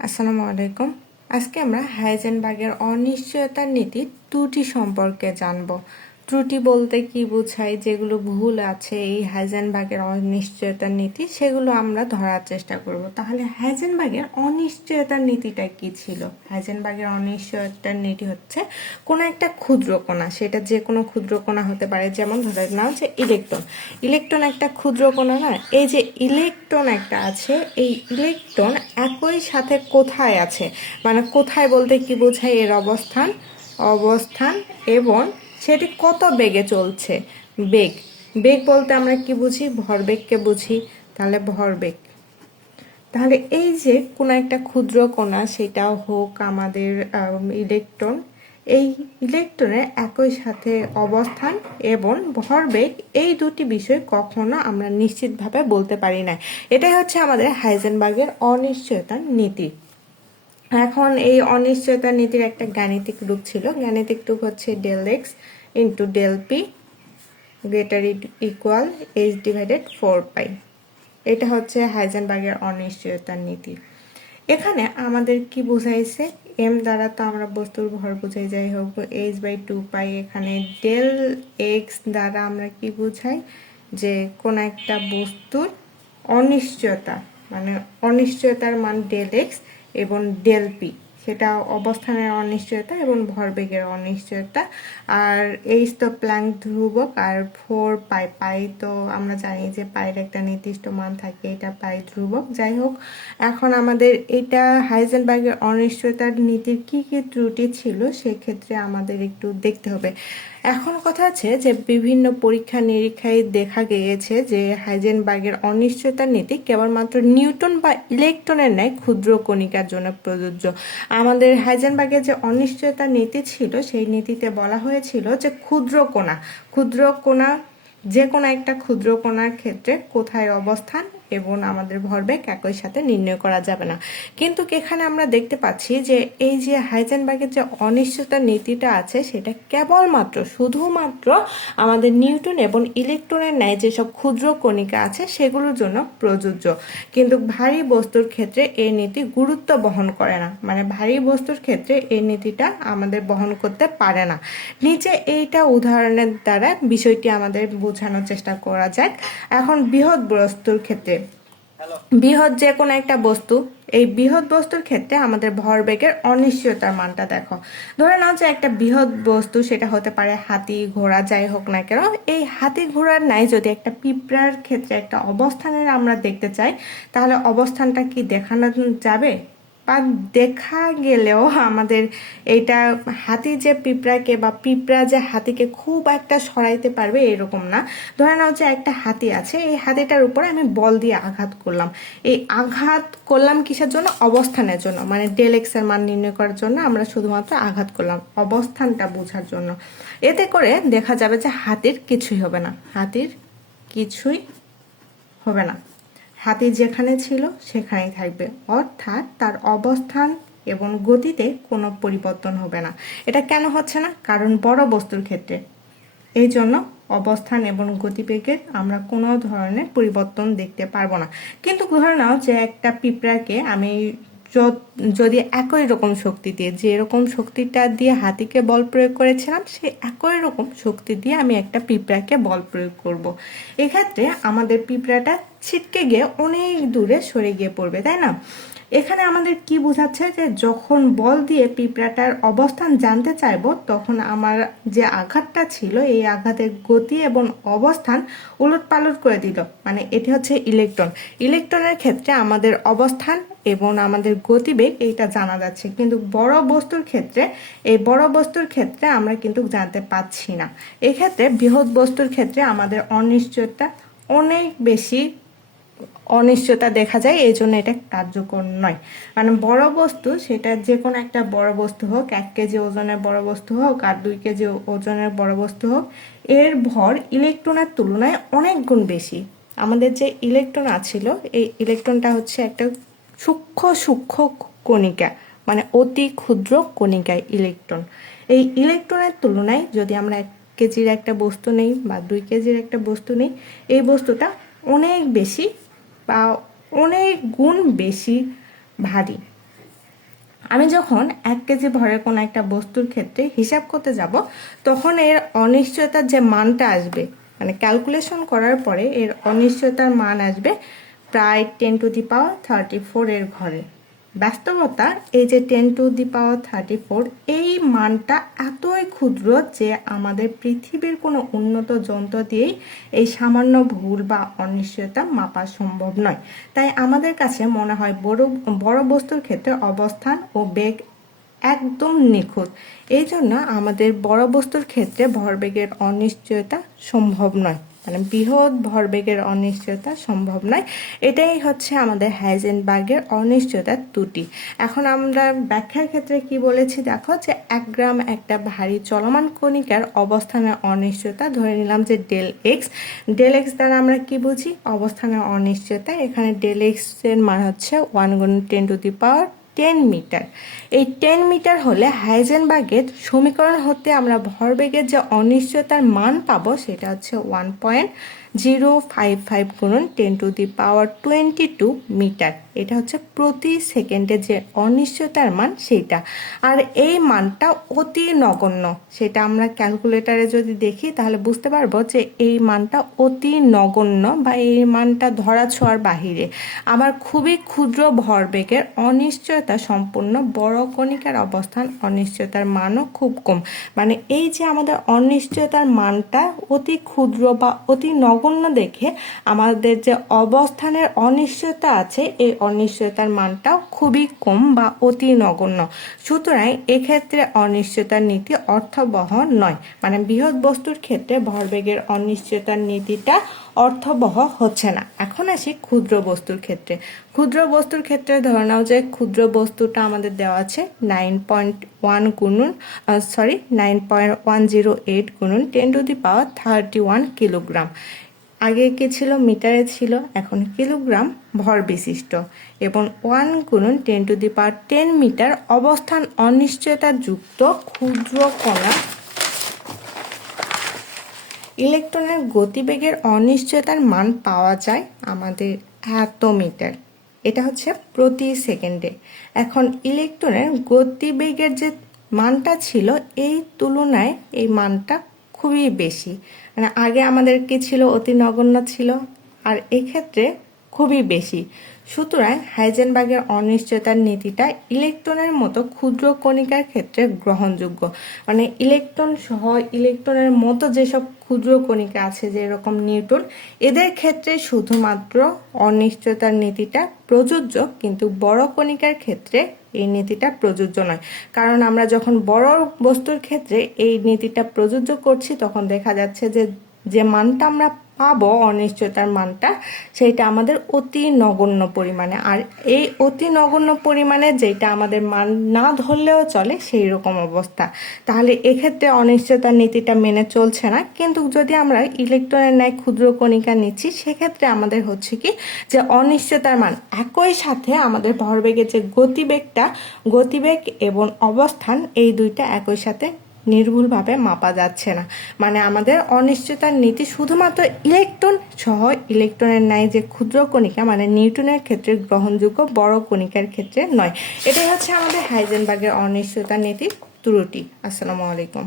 আসসালামু আলাইকুম। আজকে আমরা হাইজেনবার্গের অনিশ্চয়তার নীতি ত্রুটি সম্পর্কে জানব। ত্রুটি বলতে কি বোঝায়, যেগুলো ভুল আছে এই হাইজেনবার্গের অনিশ্চয়তার নীতি, সেগুলো আমরা ধরার চেষ্টা করব। তাহলে হাইজেনবার্গের অনিশ্চয়তার নীতিটা কি ছিল? হাইজেনবার্গের অনিশ্চয়তার নীতি হচ্ছে কোনো একটা ক্ষুদ্র কণা, সেটা যে কোনো ক্ষুদ্র কণা হতে পারে, যেমন ধরে নাও যে ইলেকট্রন। ইলেকট্রন একটা ক্ষুদ্র কণা না? এই যে ইলেকট্রন একটা আছে, এই ইলেকট্রন একই সাথে কোথায় আছে, মানে কোথায় বলতে কি বোঝায়, এর অবস্থান অবস্থান এবং সেটি কত বেগে চলছে। বেগ বেগ বলতে আমরা কি বুঝি? ভরবেগকে বুঝি। তাহলে ভরবেগ, তাহলে এই যে কোনো একটা ক্ষুদ্র কণা, সেটা হোক আমাদের ইলেকট্রন, এই ইলেকট্রনের একই সাথে অবস্থান এবং ভরবেগ, এই দুটি বিষয় কখনো আমরা নিশ্চিতভাবে বলতে পারি না। এটাই হচ্ছে আমাদের হাইজেনবার্গের অনিশ্চয়তার নীতি। এখন এই অনিশ্চয়তার নীতির একটা গাণিতিক রূপ ছিল। গাণিতিক রূপ হচ্ছে del x into del p greater equal h divided 4 pi. এটা হচ্ছে হাইজেনবার্গের অনিশ্চয়তার নীতি। এখানে আমাদের কি বোঝাইছে? এম দ্বারা তো আমরা বস্তুর ভর বোঝাই, যাই হোক h/2 পাই। এখানে ডেল এক্স দ্বারা আমরা কি বোঝাই? যে কোন একটা বস্তুর অনিশ্চয়তা, মানে অনিশ্চয়তার মান ডেল এক্স এবং ডেল পি, সেটা অবস্থানের অনিশ্চয়তা এবং ভরবেগের অনিশ্চয়তা। আর এইচ তো প্ল্যাঙ্ক ধ্রুবক, আর 4 পাই, পাই তো আমরা জানি যে পাইয়ের একটা নির্দিষ্ট মান থাকে, এটা পাই ধ্রুবক। যাই হোক, এখন আমাদের এটা হাইজেনবার্গের অনিশ্চয়তার নীতির কি কি ত্রুটি ছিল সেক্ষেত্রে আমাদের একটু দেখতে হবে। এখন কথা আছে যে বিভিন্ন পরীক্ষা নিরীক্ষায় দেখা গিয়েছে যে হাইজেনবার্গের অনিশ্চয়তার নীতি কেবলমাত্র নিউটন বা ইলেকট্রনের ন্যায় ক্ষুদ্র কণিকার জন্য প্রযোজ্য। আমাদের হাইজেনবার্গের যে অনিশ্চয়তার নীতি ছিল, সেই নীতিতে বলা হয়েছিল যে ক্ষুদ্র কণা যে কোনো একটা ক্ষুদ্র কণার ক্ষেত্রে কোথায় অবস্থান এবং আমাদের ভরবেগ একই সাথে নির্ণয় করা যাবে না। কিন্তু এখানে আমরা দেখতে পাচ্ছি যে এই যে হাইজেনবার্গের যে অনিশ্চয়তার নীতিটা আছে, সেটা কেবলমাত্র শুধুমাত্র আমাদের নিউটন এবং ইলেকট্রনের ন্যায় যেসব ক্ষুদ্র কণিকা আছে সেগুলোর জন্য প্রযোজ্য। কিন্তু ভারী বস্তুর ক্ষেত্রে এই নীতি গুরুত্ব বহন করে না, মানে ভারী বস্তুর ক্ষেত্রে এই নীতিটা আমাদের বহন করতে পারে না। নিচে এইটা উদাহরণের দ্বারা বিষয়টি আমাদের বোঝানোর চেষ্টা করা যাক। এখন বৃহৎ বস্তুর ক্ষেত্রে, বৃহৎ যে কোনো একটা বস্তু, এই বৃহৎ বস্তুর ক্ষেত্রে আমাদের ভরবেগের অনিশ্চয়তার মানটা দেখো। ধরে নাও যে একটা বৃহৎ বস্তু, সেটা হতে পারে হাতি, ঘোড়া, যাই হোক না কেন, এই হাতি ঘোড়ার নাই যদি একটা পিঁপড়ার ক্ষেত্রে একটা অবস্থানের আমরা দেখতে চাই, তাহলে অবস্থানটা কি দেখানো যাবে? বা দেখা গেলেও আমাদের এইটা হাতি যে পিঁপড়াকে বা পিঁপড়া যে হাতিকে খুব একটা সরাইতে পারবে এরকম না। ধরে নাও যে একটা হাতি আছে, এই হাতিটার উপরে আমি বল দিয়ে আঘাত করলাম। এই আঘাত করলাম কিসের জন্য? অবস্থানের জন্য, মানে ডেল এক্স এর মান নির্ণয় করার জন্য আমরা শুধুমাত্র আঘাত করলাম, অবস্থানটা বোঝার জন্য। এতে করে দেখা যাবে যে হাতির কিছুই হবে না, হাতির কিছুই হবে না, হাতি যেখানে ছিল সেখানেই থাকবে, অর্থাৎ তার অবস্থান এবং গতিতে কোনো পরিবর্তন হবে না। এটা কেন হচ্ছে না? কারণ বড় বস্তুর ক্ষেত্রে এই জন্য অবস্থান এবং গতিবেগের আমরা কোনো ধরনের পরিবর্তন দেখতে পারবো না। কিন্তু ধরে নাও যে একটা পিঁপড়াকে আমি যদি একই রকম শক্তি দিয়ে, যে এরকম শক্তিটা দিয়ে হাতিকে বল প্রয়োগ করেছিলাম, সে একই রকম শক্তি দিয়ে আমি একটা পিঁপড়াকে বল প্রয়োগ করব। এক্ষেত্রে আমাদের পিঁপড়াটা ছিটকে গিয়ে অনেক দূরে সরে গিয়ে পড়বে, তাই না? এখানে আমাদের কি বোঝাচ্ছে যে যখন বল দিয়ে পিঁপড়াটার অবস্থান জানতে চাইবো, তখন আমার যে আঘাতটা ছিল, এই আঘাতের গতি এবং অবস্থান উলটপালট করে দিল। মানে এটি হচ্ছে ইলেকট্রন। ইলেকট্রনের ক্ষেত্রে আমাদের অবস্থান এবং আমাদের গতিবেগ এইটা জানা যাচ্ছে, কিন্তু বড় বস্তুর ক্ষেত্রে, এই বড় বস্তুর ক্ষেত্রে আমরা কিন্তু জানতে পাচ্ছি না। এক্ষেত্রে বৃহৎ বস্তুর ক্ষেত্রে আমাদের অনিশ্চয়তা অনেক বেশি, অনিশ্চয়তা দেখা যায়, এই জন্য এটা কার্যকর নয়। মানে বড় বস্তু, সেটা যে কোনো একটা বড় বস্তু হোক, 1 কেজি ওজনের বড় বস্তু হোক আর 2 কেজি ওজনের বড় বস্তু হোক, এর ভর ইলেকট্রনের তুলনায় অনেক গুণ বেশি। আমাদের যে ইলেকট্রন আছিল, এই ইলেকট্রনটা হচ্ছে একটা সূক্ষ্ম সূক্ষ্ম কণিকা, মানে অতি ক্ষুদ্র কণিকায় ইলেকট্রন। এই ইলেকট্রনের তুলনায় যদি আমরা 1 কেজির একটা বস্তু নেই বা 2 কেজির একটা বস্তু নেই, এই বস্তুটা অনেক বেশি বা অনেক গুণ বেশি ভারী। আমি যখন 1 কেজি ভরের কোনো একটা বস্তুর ক্ষেত্রে হিসাব করতে যাব, তখন এর অনিশ্চয়তার যে মানটা আসবে, মানে ক্যালকুলেশন করার পরে এর অনিশ্চয়তার মান আসবে প্রায় 10⁻34 এর ঘরে। বাস্তবতা এই যে 10⁻34 এই মানটা এতই ক্ষুদ্র যে আমাদের পৃথিবীর কোনো উন্নত যন্ত্র দিয়েই এই সামান্য ভুল বা অনিশ্চয়তা মাপা সম্ভব নয়। তাই আমাদের কাছে মনে হয় বড় বস্তুর ক্ষেত্রে অবস্থান ও বেগ একদম নিখুঁত। এই জন্য আমাদের বড় বস্তুর ক্ষেত্রে ভরবেগের অনিশ্চয়তা সম্ভব নয়, মানে বৃহৎ ভরবেগের অনিশ্চয়তা সম্ভব নয়। এটাই হচ্ছে আমাদের হাইজেনবার্গের অনিশ্চয়তার ত্রুটি। এখন আমরা ব্যাখ্যার ক্ষেত্রে কি বলেছি দেখো, যে 1 গ্রাম একটা ভারী চলমান কণিকার অবস্থানের অনিশ্চয়তা ধরে নিলাম যে ডেল এক্স দ্বারা আমরা কি বুঝি, অবস্থানের অনিশ্চয়তা। এখানে ডেল এক্স এর মান হচ্ছে 1 × 10⁻10 মিটার। এই 10 মিটার হলে হাইজেনবার্গের সমীকরণ হতে আমরা ভরবেগের যে অনিশ্চয়তার মান পাবো সেটা হচ্ছে 1.055 × 10⁻22 মিটার। এটা হচ্ছে প্রতি সেকেন্ডে যে অনিশ্চয়তার মান সেইটা। আর এই মানটা অতি নগণ্য, সেটা আমরা ক্যালকুলেটারে যদি দেখি তাহলে বুঝতে পারবো যে এই মানটা অতি নগণ্য বা এই মানটা ধরাছোঁয়ার বাহিরে। আবার খুবই ক্ষুদ্র ভরবেগের অনিশ্চয়তা সম্পূর্ণ বড় কণিকার অবস্থান অনিশ্চয়তার মানও খুব কম। মানে এই যে আমাদের অনিশ্চয়তার মানটা অতি ক্ষুদ্র বা অতি নগণ্য দেখে আমাদের যে অবস্থানের অনিশ্চয়তা আছে এই অনিশ্চয়তার মানটাও খুবই কম বা অতি নগণ্য। সুতরাং এক্ষেত্রে অনিশ্চয়তার নীতি অর্থবহ নয়, মানে বৃহৎ বস্তুর ক্ষেত্রে ভরবেগের অনিশ্চয়তার নীতিটা অর্থবহ হচ্ছে না। এখন আসি ক্ষুদ্র বস্তুর ক্ষেত্রে। ক্ষুদ্র বস্তুর ক্ষেত্রে ধরে নাও যে ক্ষুদ্র বস্তুটা আমাদের দেওয়া আছে 9.108 × 10⁻31 কিলোগ্রাম। আগে কি ছিল, মিটারে ছিল, এখন কিলোগ্রাম ভর বিশিষ্ট, এবং 1 × 10⁻10 মিটার অবস্থান অনিশ্চয়তা যুক্ত ক্ষুদ্র কণা ইলেকট্রনের গতিবেগের অনিশ্চয়তার মান পাওয়া যায় আমাদের এত মিটার। এটা হচ্ছে প্রতি সেকেন্ডে। এখন ইলেকট্রনের গতিবেগের যে মানটা ছিল এই তুলনায় এই মানটা খুবই বেশি, মানে আগে আমাদের কি ছিল, অতি নগণ্য ছিল, আর এক্ষেত্রে খুবই বেশি। সুতরাং হাইজেনবার্গের অনিশ্চয়তার নীতিটা ইলেকট্রনের মতো ক্ষুদ্র কণিকার ক্ষেত্রে গ্রহণযোগ্য। মানে ইলেকট্রন সহ ইলেকট্রনের মতো যেসব ক্ষুদ্র কণিকা আছে, যেরকম নিউট্রন, এদের ক্ষেত্রে শুধুমাত্র অনিশ্চয়তার নীতিটা প্রযোজ্য, কিন্তু বড় কণিকার ক্ষেত্রে এই নীতিটা প্রযোজ্য নয়। কারণ আমরা যখন বড় বস্তুর ক্ষেত্রে এই নীতিটা প্রযোজ্য করছি তখন দেখা যাচ্ছে যে যে মানটা আমরা পাবো অনিশ্চয়তার মানটা, সেইটা আমাদের অতি নগণ্য পরিমাণে। আর এই অতি নগণ্য পরিমাণে যেটা আমাদের মান না ধরলেও চলে সেই রকম অবস্থা। তাহলে এক্ষেত্রে অনিশ্চয়তার নীতিটা মেনে চলছে না। কিন্তু যদি আমরা ইলেকট্রনের ন্যায় ক্ষুদ্র কণিকা নিচ্ছি সেক্ষেত্রে আমাদের হচ্ছে কি, যে অনিশ্চয়তার মান একই সাথে আমাদের ভরবেগের যে গতিবেগ এবং অবস্থান এই দুইটা একই সাথে নির্ভুলভাবে মাপা যাচ্ছে না। মানে আমাদের অনিশ্চয়তার নীতি শুধুমাত্র ইলেকট্রন সহ ইলেকট্রনের ন্যায় যে ক্ষুদ্র কণিকা মানে নিউটনের ক্ষেত্রে গ্রহণযোগ্য, বড় কণিকার ক্ষেত্রে নয়। এটাই হচ্ছে আমাদের হাইজেনবার্গের অনিশ্চয়তার নীতির ত্রুটি। আসসালামু আলাইকুম।